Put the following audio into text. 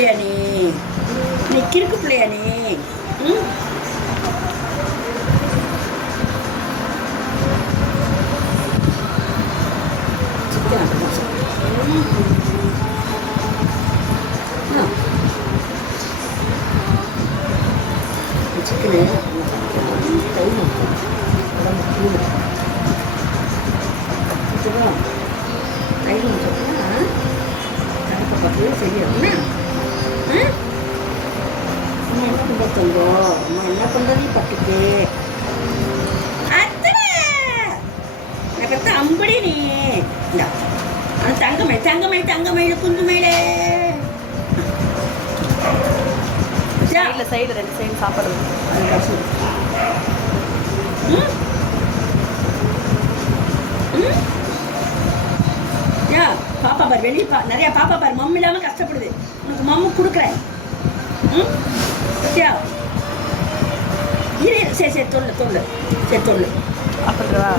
பிள்ளையா நீ? நீ கிறுக்கு பிள்ளையா நீ? ம் சிக்கனு கை மட்டும் உடம்பு கூடு ஓகேவா? கை மட்டும்னா கணக்கை பார்க்கவே சரியாகுண்ணா. அம்மா என்ன பண்ணுற தங்கோ? அம்மா என்ன பண்ணுறதே பட்டுக்கு அத்தனை என்னை பார்த்து அம்படி நீ இந்த தங்கமயில் தங்கமயில் தங்கமயில் குந்துமயிலே சைடில் 2 சைடு சாப்பிடுறது. பாப்பா பார் வெளியே நிறைய பாப்பா பார் மம்மி இல்லாமல் கஷ்டப்படுது. உனக்கு மம்மு கொடுக்குறேன். சரி சரி சொல்லு சொல்லு சரி சொல்லு அப்படிவா?